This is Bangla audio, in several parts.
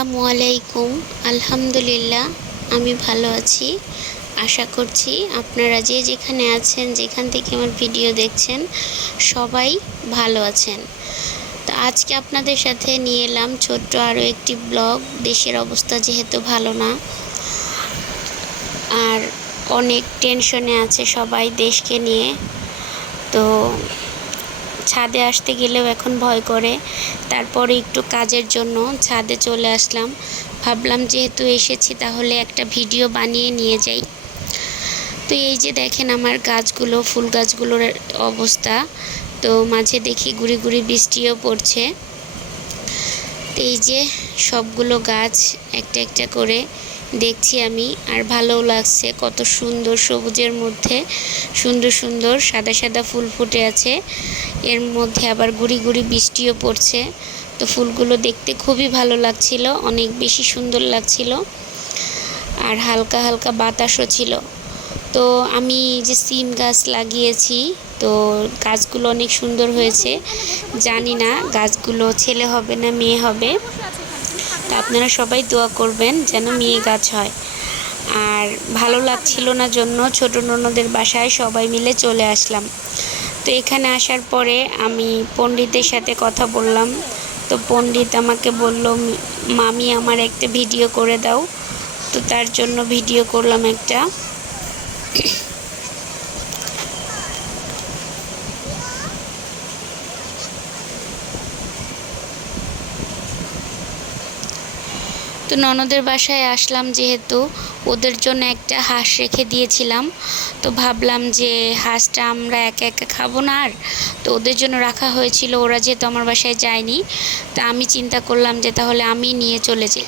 আসসালামু আলাইকুম। আলহামদুলিল্লাহ আমি ভালো আছি। আশা করছি আপনারা যে যেখানে আছেন, যেখান থেকে আমার ভিডিও দেখছেন, সবাই ভালো আছেন। তো আজকে আপনাদের সাথে নিয়ে এলাম ছোট্ট আরও একটি ব্লগ। দেশের অবস্থা যেহেতু ভালো না, আর অনেক টেনশনে আছে সবাই দেশকে নিয়ে, তো ছাদে আসতে গেলেও এখন ভয় করে। তারপরে একটু কাজের জন্য ছাদে চলে আসলাম। ভাবলাম যেহেতু এসেছি তাহলে একটা ভিডিও বানিয়ে নিয়ে যাই। তো এই যে দেখেন আমার গাছগুলো, ফুল গাছগুলোর অবস্থা। তো মাঝে দেখি গুড়ি গুড়ি বৃষ্টিও পড়ছে। তো এই যে সবগুলো গাছ একটা একটা করে দেখছি আমি, আর ভালোও লাগছে। কত সুন্দর সবুজের মধ্যে সুন্দর সুন্দর সাদা সাদা ফুল ফুটে আছে, এর মধ্যে আবার গুড়ি গুড়ি বৃষ্টিও পড়ছে। তো ফুলগুলো দেখতে খুবই ভালো লাগছিল, অনেক বেশি সুন্দর লাগছিল, আর হালকা হালকা বাতাসও ছিল। তো আমি যে সিম গাছ লাগিয়েছি, তো গাছগুলো অনেক সুন্দর হয়েছে। জানি না গাছগুলো ছেলে হবে না মেয়ে হবে, তো আপনারা সবাই দোয়া করবেন যেন মেয়ে গাছ হয়। আর ভালো লাগছিল না জন্য ছোট ননদের বাসায় সবাই মিলে চলে আসলাম। তো এখানে আসার পরে আমি পণ্ডিতের সাথে কথা বললাম। তো পণ্ডিত আমাকে বলল, মামি আমার একটা ভিডিও করে দাও। তো তার জন্য ভিডিও করলাম একটা। তো ননদের বাসায় আসলাম যেহেতু, ওদের জন্য একটা হাঁস রেখে দিয়েছিলাম। তো ভাবলাম যে হাঁসটা আমরা একা একা খাবো না, আর তো ওদের জন্য রাখা হয়েছিল। ওরা যেহেতু আমার বাসায় যায়নি, তা আমি চিন্তা করলাম যে তাহলে আমি নিয়ে চলে যাই।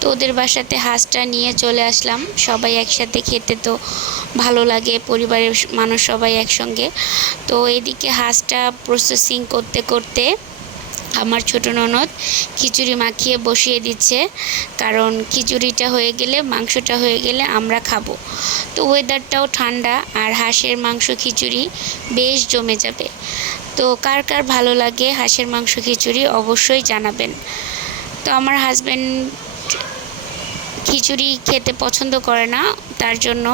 তো ওদের বাসাতে হাঁসটা নিয়ে চলে আসলাম। সবাই একসাথে খেতে তো ভালো লাগে, পরিবারের মানুষ সবাই একসঙ্গে। তো এদিকে হাঁসটা প্রসেসিং করতে করতে আমার ছোট ননদ খিচুড়ি মাখিয়ে বসিয়ে দিচ্ছে, কারণ খিচুড়িটা হয়ে গেলে, মাংসটা হয়ে গেলে আমরা খাবো। তো ওয়েদারটাও ঠান্ডা, আর হাঁসের মাংস খিচুড়ি বেশ জমে যাবে। তো কার কার ভালো লাগে হাঁসের মাংস খিচুড়ি অবশ্যই জানাবেন। তো আমার হাজব্যান্ড খিচুড়ি খেতে পছন্দ করে না, তার জন্য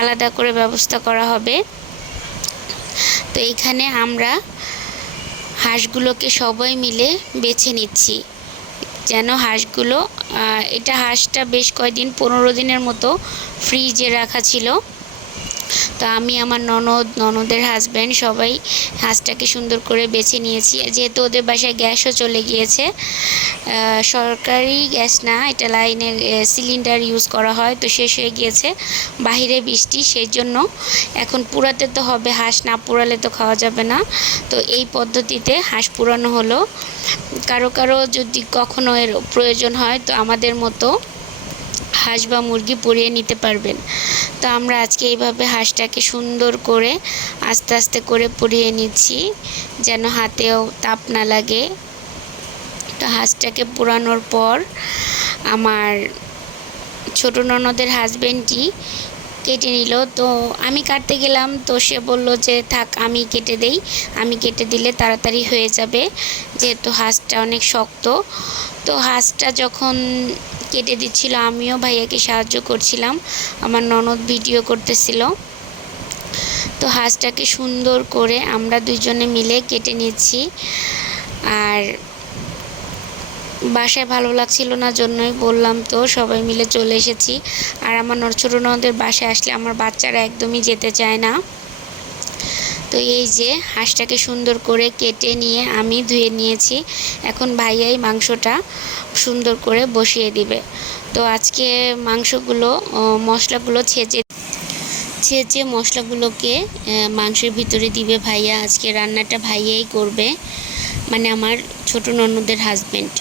আলাদা করে ব্যবস্থা করা হবে। তো এইখানে আমরা হাঁসগুলোকে সবাই মিলে বেছে নিচ্ছি, যেন হাঁসগুলো, এটা হাঁসটা বেশ কয়েকদিন 15 দিনের মতো ফ্রিজে রাখা ছিল। তো আমি, আমার ননদের হাজব্যান্ড সবাই হাঁসটাকে সুন্দর করে বেছে নিয়েছি। যেহেতু ওদের বাসায় গ্যাসও চলে গিয়েছে, সরকারি গ্যাস না, এটা লাইনের সিলিন্ডার ইউজ করা হয়, তো শেষ হয়ে গিয়েছে। বাহিরে বৃষ্টি, সেই জন্য এখন পুরাতে তো হবে, হাঁস না পুরালে তো খাওয়া যাবে না। তো এই পদ্ধতিতে হাঁস পুরানো হলো। কারো কারো যদি কখনো এর প্রয়োজন হয়, তো আমাদের মতো হাঁস বা মুরগি পুড়িয়ে নিতে পারবেন। তো আমরা আজকে এইভাবে হাঁসটাকে সুন্দর করে আস্তে আস্তে করে পুড়িয়ে নিচ্ছি, যেন হাতেও তাপ না লাগে। তো হাঁসটাকে পোড়ানোর পর আমার ছোট ননদের হাজবেন্ডই কেটে নিল। তো আমি কাটতে গেলাম, তো সে বলল যে থাক আমি কেটে দেই, আমি কেটে দিলে তাড়াতাড়ি হয়ে যাবে, যেহেতু হাঁসটা অনেক শক্ত। তো হাঁসটা যখন কেটে দিচ্ছিল, আমিও ভাইয়াকে সাহায্য করছিলাম, আমার ননদ ভিডিও করতেছিল। তো হাঁসটাকে সুন্দর করে আমরা দুজনে মিলে কেটে নিচ্ছি। আর বাসায় ভালো লাগছিল না জন্যই বললাম, তো সবাই মিলে চলে এসেছি। আর আমার ছোট ননদের বাসায় আসলে আমার বাচ্চারা একদমই যেতে চায় না। তো এই যে হাঁসটাকে সুন্দর করে কেটে নিয়ে আমি ধুয়ে নিয়েছি। এখন ভাইয়াই মাংসটা সুন্দর করে বসিয়ে দিবে। তো আজকে মাংসগুলো, মশলাগুলো ছেঁচে মশলাগুলোকে মাংসের ভিতরে দিবে ভাইয়া। আজকে রান্নাটা ভাইয়াই করবে, মানে আমার ছোট ননদের হাজব্যান্ড।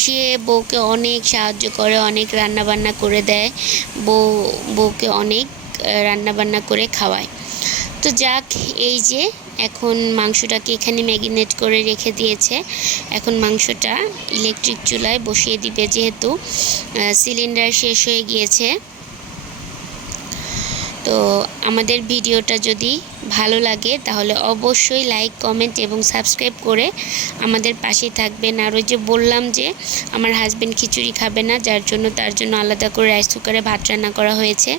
সে বউকে অনেক সাহায্য করে, অনেক রান্নাবান্না করে দেয়, বউকে অনেক রান্নাবান্না করে খাওয়ায়। তো যাক, এই যে এখন মাংসটাকে এখানে ম্যারিনেট করে রেখে দিয়েছে। এখন মাংসটা ইলেকট্রিক চুলায় বসিয়ে দিবে, যেহেতু সিলিন্ডার শেষ হয়ে গিয়েছে। তো তো আমাদের ভিডিওটা যদি ভালো লাগে তাহলে অবশ্যই লাইক, কমেন্ট এবং সাবস্ক্রাইব করে আমাদের পাশে থাকবেন। আর ওই যে বললাম যে আমার হাজবেন্ড খিচুড়ি খাবে না, যার জন্য তার জন্য আলাদা করে রাইস কুকারে ভাত রান্না করা হয়েছে।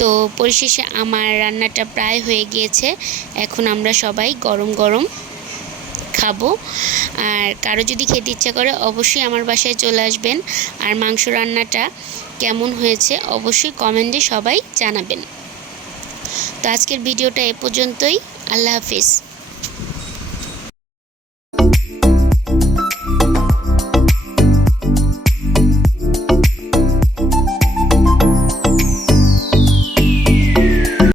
তো পরিশেষে আমার রান্নাটা প্রায় হয়ে গিয়েছে। এখন আমরা সবাই গরম গরম খাবো। আর কারো যদি খেতে ইচ্ছা করে অবশ্যই আমার বাসায় চলে আসবেন। আর মাংস রান্নাটা কেমন হয়েছে অবশ্যই কমেন্টে সবাই জানাবেন। তো আজকের ভিডিওটা এ পর্যন্তই। আল্লাহ হাফিজ।